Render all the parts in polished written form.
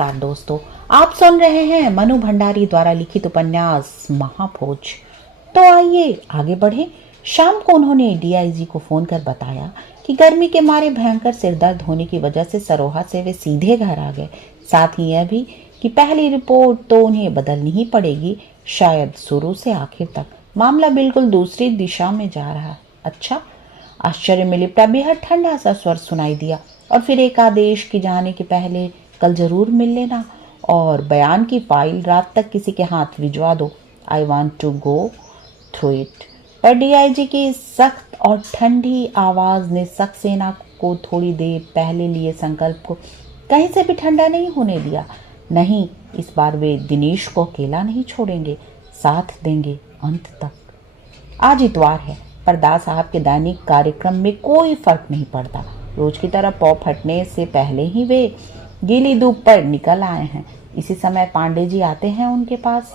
नमस्कार दोस्तों, आप सुन रहे हैं मनु भंडारी द्वारा लिखित उपन्यास महाभोज। तो आइए आगे बढ़ें। शाम को उन्होंने डीआईजी को फोन कर बताया कि गर्मी के मारे भयंकर सिरदर्द होने की वजह से सरोहा से वे सीधे घर आ गए। साथ ही यह भी कि पहली रिपोर्ट तो उन्हें बदलनी ही पड़ेगी, शायद शुरू से आखिर तक मामला बिल्कुल दूसरी दिशा में जा रहा है। अच्छा, आश्चर्य में लिपटा बेहद ठंडा सा स्वर सुनाई दिया और फिर एक आदेश कि जाने के पहले कल जरूर मिल लेना और बयान की फाइल रात तक किसी के हाथ भिजवा दो। I want to go through it. पर डीआईजी की सख्त और ठंडी आवाज ने सक्सेना को थोड़ी देर पहले लिए संकल्प को कहीं से भी ठंडा नहीं होने दिया। नहीं, इस बार वे दिनेश को अकेला नहीं छोड़ेंगे, साथ देंगे अंत तक। आज इतवार है, पर दास साहब के दैनिक कार्यक्रम में कोई फर्क नहीं पड़ता। रोज की तरह पौ फटने से पहले ही वे गीली धूप पर निकल आए हैं। इसी समय पांडे जी आते हैं उनके पास।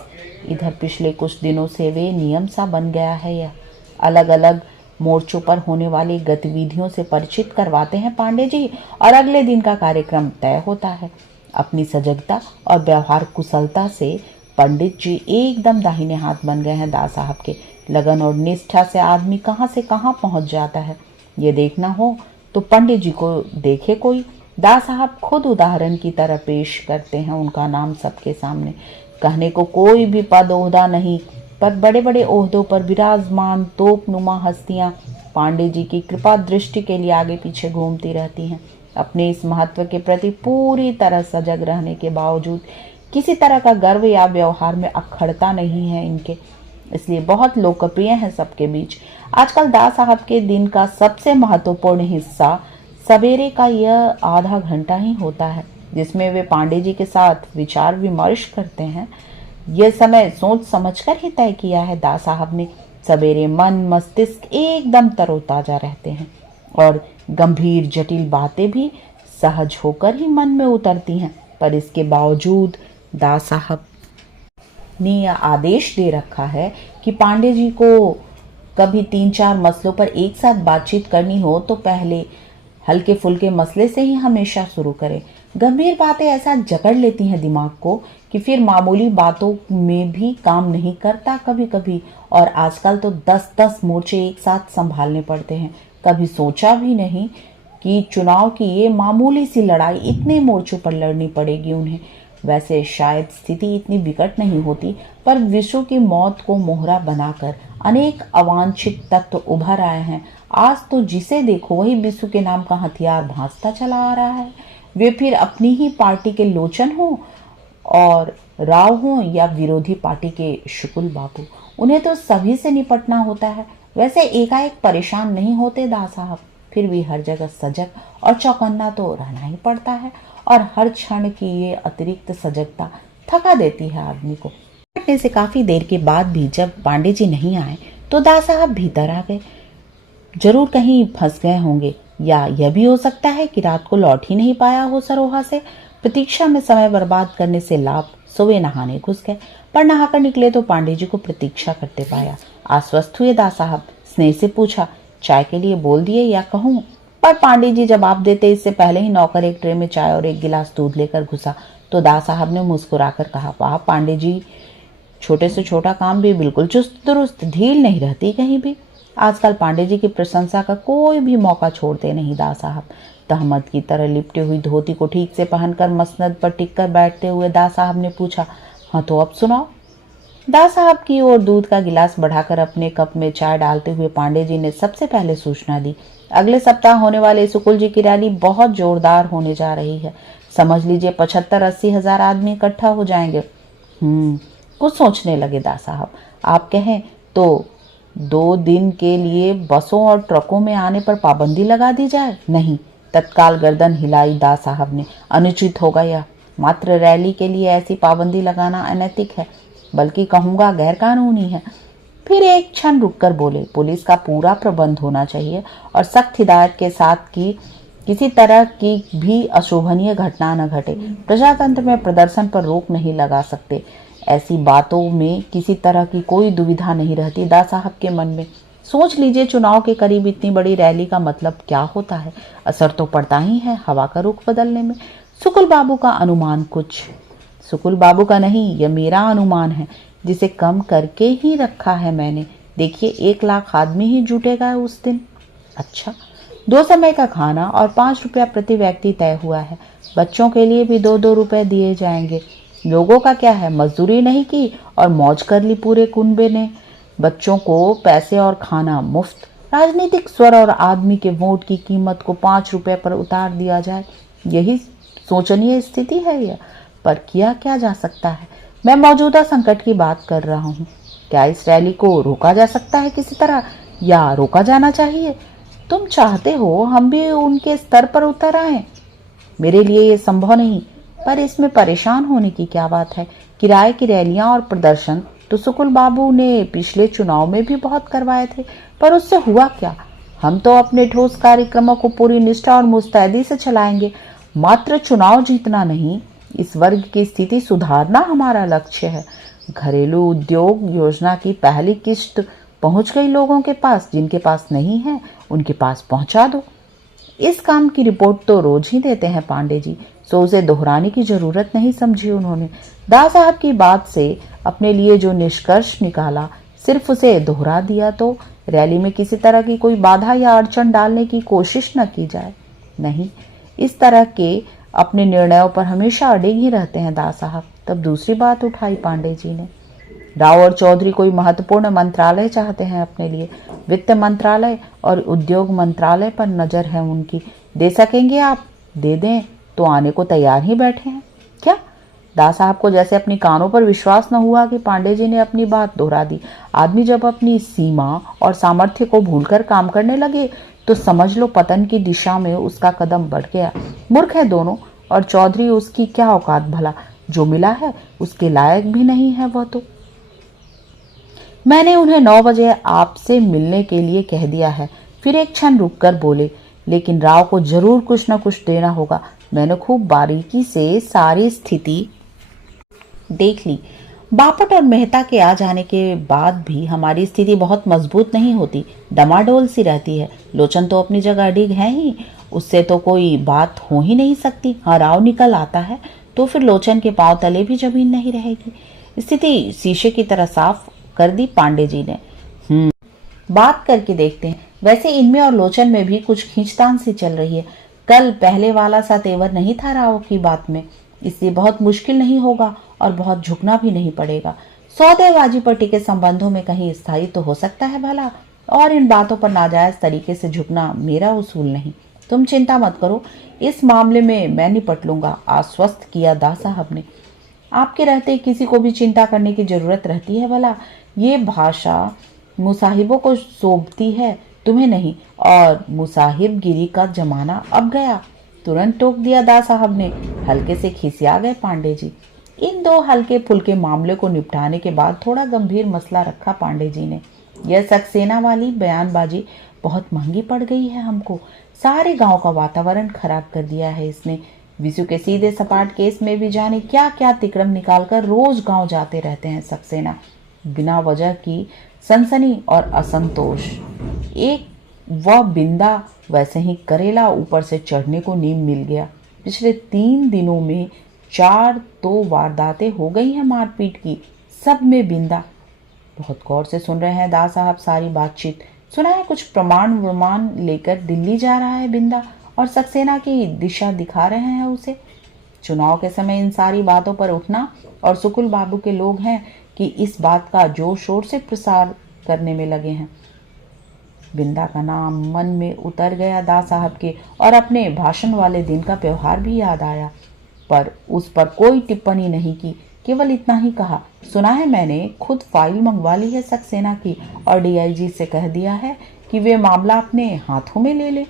इधर पिछले कुछ दिनों से वे नियम सा बन गया है। यह अलग अलग मोर्चों पर होने वाली गतिविधियों से परिचित करवाते हैं पांडे जी और अगले दिन का कार्यक्रम तय होता है। अपनी सजगता और व्यवहार कुशलता से पंडित जी एकदम दाहिने हाथ बन गए हैं दास साहब के। लगन और निष्ठा से आदमी कहाँ से कहाँ पहुंच जाता है, ये देखना हो तो पंडित जी को देखे कोई। दास साहब खुद उदाहरण की तरह पेश करते हैं उनका नाम सबके सामने। कहने को कोई भी पद ओहदा नहीं, पर बड़े बड़े ओहदों पर विराजमान तोपनुमा हस्तियां पांडे जी की कृपा दृष्टि के लिए आगे पीछे घूमती रहती हैं। अपने इस महत्व के प्रति पूरी तरह सजग रहने के बावजूद किसी तरह का गर्व या व्यवहार में अखड़ता नहीं है इनके, इसलिए बहुत लोकप्रिय हैं सबके बीच। आजकल दास साहब के दिन का सबसे महत्वपूर्ण हिस्सा सवेरे का यह आधा घंटा ही होता है, जिसमें वे पांडे जी के साथ विचार विमर्श करते हैं। यह समय सोच समझकर ही तय किया है दास साहब ने। सवेरे मन मस्तिष्क एकदम तरोताजा रहते हैं और गंभीर जटिल बातें भी सहज होकर ही मन में उतरती हैं। पर इसके बावजूद दास साहब ने यह आदेश दे रखा है कि पांडे जी को कभी 3-4 मसलों पर एक साथ बातचीत करनी हो तो पहले हल्के फुल्के मसले से ही हमेशा शुरू करें। गंभीर बातें ऐसा जकड़ लेती हैं दिमाग को कि फिर मामूली बातों में भी काम नहीं करता कभी कभी। और आजकल तो 10-10 मोर्चे एक साथ संभालने पड़ते हैं। कभी सोचा भी नहीं कि चुनाव की ये मामूली सी लड़ाई इतने मोर्चों पर लड़नी पड़ेगी उन्हें। वैसे शायद स्थिति इतनी विकट नहीं होती, पर विश्व की मौत को मोहरा बनाकर अनेक अवांछित तत्व उभर आए हैं। आज तो जिसे देखो वही विश्व के नाम का हथियार भांजता चला आ रहा है। वे फिर अपनी ही पार्टी के लोचन हो और राव हो या विरोधी पार्टी के शुकुल बाबू, उन्हें तो सभी से निपटना होता है। वैसे एकाएक परेशान नहीं होते दास साहब, फिर भी हर जगह सजग और चौकन्ना तो रहना ही पड़ता है। और हर क्षण की ये अतिरिक्त सजगता थका देती है आदमी को। बैठने से काफी देर के बाद भी जब पांडे जी नहीं आए तो दास साहब भीतर आ गए। जरूर कहीं फंस गए होंगे, या यह भी हो सकता है कि रात को लौट ही नहीं पाया हो सरोहा से। प्रतीक्षा में समय बर्बाद करने से लाभ, सुबह नहाने घुस गए, पर नहाकर निकले तो पांडे जी को प्रतीक्षा करते पाया। आश्वस्त हुए दास साहब, स्नेह से पूछा, चाय के लिए बोल दिए या कहूं? पर पांडे जी जवाब देते इससे पहले ही नौकर एक ट्रे में चाय और एक गिलास दूध लेकर घुसा तो दास साहब ने मुस्कुराकर कहा, वाह पांडे जी, छोटे से छोटा काम भी बिल्कुल चुस्त दुरुस्त, ढील नहीं रहती कहीं भी। आजकल पांडे जी की प्रशंसा का कोई भी मौका छोड़ते नहीं दास साहब। तहमत की तरह लिपटी हुई धोती को ठीक से पहनकर मसनद पर टिककर बैठते हुए दास साहब ने पूछा, हाँ तो अब सुनाओ। दास साहब की ओर दूध का गिलास बढ़ाकर अपने कप में चाय डालते हुए पांडे जी ने सबसे पहले सूचना दी, अगले सप्ताह होने वाले सुकुल जी की रैली बहुत जोरदार होने जा रही है। समझ लीजिए 75-80 हजार आदमी इकट्ठा हो जाएंगे। कुछ सोचने लगे दास साहब। आप कहें तो 2 दिन के लिए बसों और ट्रकों में आने पर पाबंदी लगा दी जाए? नहीं, तत्काल गर्दन हिलाई दास साहब ने, अनुचित होगा यह। मात्र रैली के लिए ऐसी पाबंदी लगाना अनैतिक है, बल्कि कहूँगा गैर कानूनी है। फिर एक क्षण रुककर बोले, पुलिस का पूरा प्रबंध होना चाहिए और सख्त हिदायत के साथ कि किसी तरह की भी अशोभनीय घटना न घटे। प्रजातंत्र में प्रदर्शन पर रोक नहीं लगा सकते। ऐसी बातों में किसी तरह की कोई दुविधा नहीं रहती दास साहब के मन में। सोच लीजिए चुनाव के करीब इतनी बड़ी रैली का मतलब क्या होता है। असर तो पड़ता ही है हवा का रुख बदलने में। सुकुल बाबू का अनुमान कुछ। सुकुल बाबू का नहीं, यह मेरा अनुमान है, जिसे कम करके ही रखा है मैंने। देखिए 1 लाख आदमी ही जुटेगा उस दिन। अच्छा, 2 समय का खाना और 5 रुपया प्रति व्यक्ति तय हुआ है। बच्चों के लिए भी 2-2 रुपए दिए जाएंगे। लोगों का क्या है, मजदूरी नहीं की और मौज कर ली पूरे कुनबे ने। बच्चों को पैसे और खाना मुफ्त। राजनीतिक स्वर और आदमी के वोट की कीमत को 5 रुपए पर उतार दिया जाए। यही शोचनीय स्थिति है यह, पर किया क्या जा सकता है। मैं मौजूदा संकट की बात कर रहा हूँ। क्या इस रैली को रोका जा सकता है किसी तरह, या रोका जाना चाहिए? तुम चाहते हो हम भी उनके स्तर पर उतर आए? मेरे लिए ये संभव नहीं, पर इसमें परेशान होने की क्या बात है। किराए की रैलियां और प्रदर्शन तो सुकुल बाबू ने पिछले चुनाव में भी बहुत करवाए थे, पर उससे हुआ क्या। हम तो अपने ठोस कार्यक्रमों को पूरी निष्ठा और मुस्तैदी से चलाएंगे। मात्र चुनाव जीतना नहीं, इस वर्ग की स्थिति सुधारना हमारा लक्ष्य है। घरेलू उद्योग योजना की पहली किस्त पहुंच गई लोगों के पास। जिनके पास नहीं है उनके पास पहुंचा दो। इस काम की रिपोर्ट तो रोज ही देते हैं पांडे जी, सो उसे दोहराने की जरूरत नहीं समझी उन्होंने। दास साहब की बात से अपने लिए जो निष्कर्ष निकाला, सिर्फ उसे दोहरा दिया तो रैली में किसी तरह की कोई बाधा या अड़चन डालने की कोशिश न की जाए। नहीं, इस तरह के अपने निर्णयों पर हमेशा अड़िग ही रहते हैं दास साहब। तब दूसरी बात उठाई पांडे जी ने। राव और चौधरी कोई महत्वपूर्ण मंत्रालय चाहते हैं अपने लिए। वित्त मंत्रालय और उद्योग मंत्रालय पर नजर है उनकी। दे सकेंगे आप? दे दें तो आने को तैयार ही बैठे हैं। क्या? दास साहब को जैसे अपनी कानों पर विश्वास न हुआ कि पांडे जी ने अपनी बात दोहरा दी। आदमी जब अपनी सीमा और सामर्थ्य को भूलकर काम करने लगे तो समझ लो पतन की दिशा में उसका कदम बढ़ गया। मूर्ख है दोनों, और चौधरी उसकी क्या औकात भला। जो मिला है उसके लायक भी नहीं है वह तो। मैंने उन्हें 9 बजे आपसे मिलने के लिए कह दिया है। फिर एक क्षण रुककर बोले, लेकिन राव को जरूर कुछ न कुछ देना होगा। मैंने खूब बारीकी से सारी स्थिति देख ली। बापट और मेहता के आ जाने के बाद भी हमारी स्थिति बहुत मजबूत नहीं होती, डमाडोल सी रहती है। लोचन तो अपनी जगह अडिग है ही, उससे तो कोई बात हो ही नहीं सकती। हाँ, राव निकल आता है तो फिर लोचन के पांव तले भी जमीन नहीं रहेगी। स्थिति शीशे की तरह साफ कर दी पांडे जी ने। बात करके देखते हैं। वैसे इनमें और लोचन में भी कुछ खींचतान सी चल रही है। कल पहले वाला सा तेवर नहीं था राव की बात में, इसलिए बहुत मुश्किल नहीं होगा और बहुत झुकना भी नहीं पड़ेगा। सौदेबाजी पर टिके संबंधों में कहीं स्थायी तो हो सकता है भला, और इन बातों पर नाजायज तरीके से झुकना मेरा उसूल नहीं। तुम चिंता मत करो, इस मामले में मैं निपट लूंगा, आश्वस्त किया दास साहब ने। आपके रहते किसी को भी चिंता करने की जरूरत रहती है भला? ये भाषा मुसाहिबों को शोभती है, तुम्हें नहीं। और मुसाहिब गिरी का जमाना अब गया, तुरंत टोक दिया दास साहब ने। हल्के से खिसिया गए पांडे जी। इन 2 हल्के फुल्के मामले को निपटाने के बाद थोड़ा गंभीर मसला रखा पांडे जी ने। यह सक्सेना वाली बयानबाजी बहुत महंगी पड़ गई है हमको। सारे गांव का वातावरण खराब कर दिया है इसने। विशु के सीधे सपाट केस में भी जाने क्या क्या तिक्रम निकालकर रोज गांव जाते रहते हैं सक्सेना। बिना वजह की सनसनी और असंतोष। एक वह बिंदा, वैसे ही करेला ऊपर से चढ़ने को नीम मिल गया। पिछले 3 दिनों में 4 तो वारदातें हो गई हैं मारपीट की, सब में बिंदा। बहुत गौर से सुन रहे हैं दास साहब सारी बातचीत। सुना है कुछ प्रमाण लेकर दिल्ली जा रहा है बिंदा, और सक्सेना की दिशा दिखा रहे हैं उसे। चुनाव के समय इन सारी बातों पर उठना, और सुकुल बाबू के लोग हैं कि इस बात का जोर शोर से प्रसार करने में लगे हैं। बिंदा का नाम मन में उतर गया दास साहब के, और अपने भाषण वाले दिन का व्यवहार भी याद आया, पर उस पर कोई टिप्पणी नहीं की। केवल इतना ही कहा, सुना है मैंने खुद फाइल मंगवा ली है सक्सेना की, और डीआईजी से कह दिया है कि वे मामला अपने हाथों में ले ले।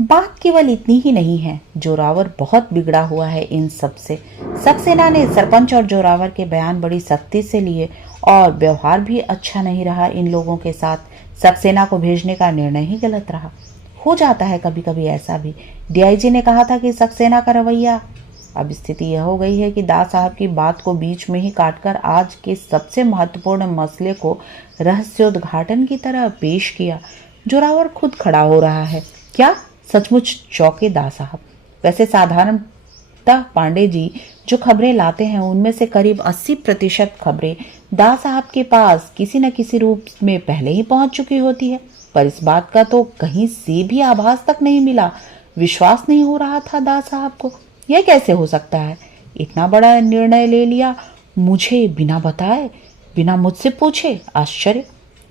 बात केवल इतनी ही नहीं है, जोरावर बहुत बिगड़ा हुआ है इन सब से। सक्सेना ने सरपंच और जोरावर के बयान बड़ी सख्ती से लिए, और व्यवहार भी अच्छा नहीं रहा इन लोगों के साथ। सक्सेना को भेजने का निर्णय ही गलत रहा। हो जाता है कभी कभी ऐसा भी। डीआईजी ने कहा था कि सक्सेना का रवैया। अब स्थिति यह हो गई है कि दास साहब की बात को बीच में ही काटकर आज के सबसे महत्वपूर्ण मसले को रहस्योद्घाटन की तरह पेश किया। जोरावर खुद खड़ा हो रहा है। क्या? सचमुच चौंके दास साहब। वैसे साधारणतः पांडे जी जो खबरें लाते हैं उनमें से करीब 80% खबरें दास साहब के पास किसी न किसी रूप में पहले ही पहुंच चुकी होती है, पर इस बात का तो कहीं से भी आभास तक नहीं मिला। विश्वास नहीं हो रहा था दास साहब को। यह कैसे हो सकता है? इतना बड़ा निर्णय ले लिया मुझे बिना बताए, बिना मुझसे पूछे। आश्चर्य।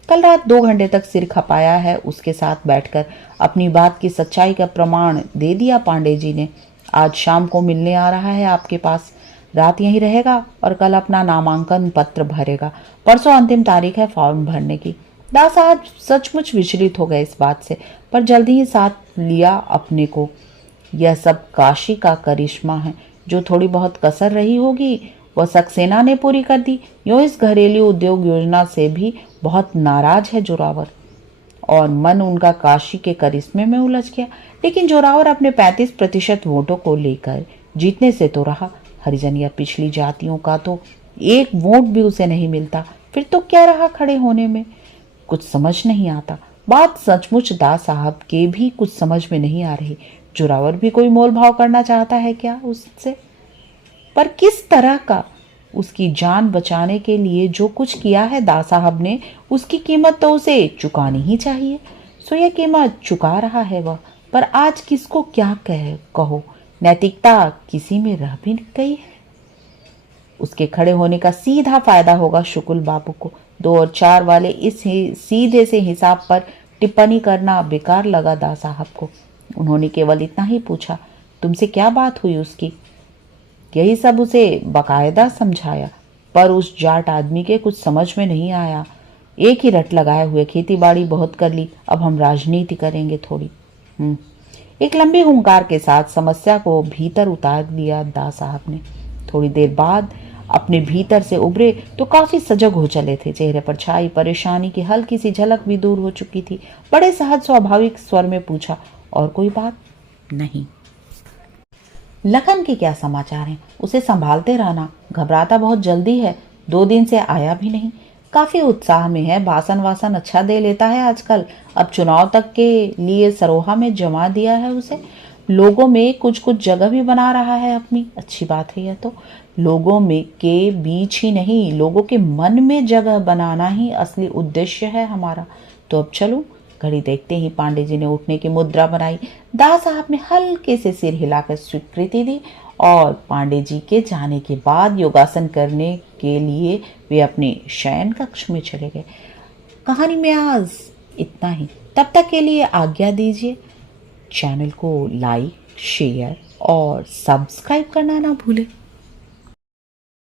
कल रात 2 घंटे तक सिर खपाया है उसके साथ बैठकर, अपनी बात की सच्चाई का प्रमाण दे दिया पांडे जी ने। आज शाम को मिलने आ रहा है आपके पास, रात यहीं रहेगा और कल अपना नामांकन पत्र भरेगा। परसों अंतिम तारीख है फॉर्म भरने की। दास साहब सचमुच विचलित हो गए इस बात से, पर जल्दी ही साथ लिया अपने को। यह सब काशी का करिश्मा है। जो थोड़ी बहुत कसर रही होगी वह सक्सेना ने पूरी कर दी। यूं इस घरेलू उद्योग योजना से भी बहुत नाराज है जोरावर, और मन उनका काशी के करिश्मे में उलझ गया। लेकिन जोरावर अपने 35% वोटों को लेकर जीतने से तो रहा। हरिजन या पिछली जातियों का तो एक वोट भी उसे नहीं मिलता, फिर तो क्या रहा खड़े होने में? कुछ समझ नहीं आता। बात सचमुच दास साहब के भी कुछ समझ में नहीं आ रही। जोरावर भी कोई मोल भाव करना चाहता है क्या उससे? पर किस तरह का? उसकी जान बचाने के लिए जो कुछ किया है दास साहब ने, उसकी कीमत तो उसे चुकानी ही चाहिए। सो यह कीमत चुका रहा है वह, पर आज किसको क्या कहो? नैतिकता किसी में रह भी गई है। उसके खड़े होने का सीधा फायदा होगा शुकुल बाबू को। 2 और 4 वाले इस सीधे से हिसाब पर टिप्पणी करना बेकार लगा दास साहब को। उन्होंने केवल इतना ही पूछा, तुमसे क्या बात हुई उसकी? यही सब उसे बाकायदा समझाया, पर उस जाट आदमी के कुछ समझ में नहीं आया। एक ही रट लगाए हुए खेती बाड़ी बहुत कर ली, अब हम राजनीति करेंगे थोड़ी। एक लंबी हुंकार के साथ समस्या को भीतर उतार दिया दास साहब ने। थोड़ी देर बाद अपने भीतर से उभरे तो काफी सजग हो चले थे। चेहरे पर छाई परेशानी की हल्की सी झलक भी दूर हो चुकी थी। बड़े सहज स्वाभाविक स्वर में पूछा, और कोई बात? नहीं। लखन के क्या समाचार हैं? उसे संभालते रहना, घबराता बहुत जल्दी है। 2 दिन से आया भी नहीं। काफी उत्साह में है, भाषण वासन अच्छा दे लेता है आजकल। अब चुनाव तक के लिए सरोहा में जमा दिया है उसे। लोगों में कुछ कुछ जगह भी बना रहा है अपनी। अच्छी बात है यह तो। लोगों में के बीच ही नहीं, लोगों के मन में जगह बनाना ही असली उद्देश्य है हमारा। तो अब चलूं? घड़ी देखते ही पांडे जी ने उठने की मुद्रा बनाई। दास साहब ने हल्के से सिर हिलाकर स्वीकृति दी और पांडे जी के जाने के बाद योगासन करने के लिए वे अपने शयन कक्ष में चले गए। कहानी में आज इतना ही। तब तक के लिए आज्ञा दीजिए। चैनल को लाइक, शेयर और सब्सक्राइब करना ना भूलें।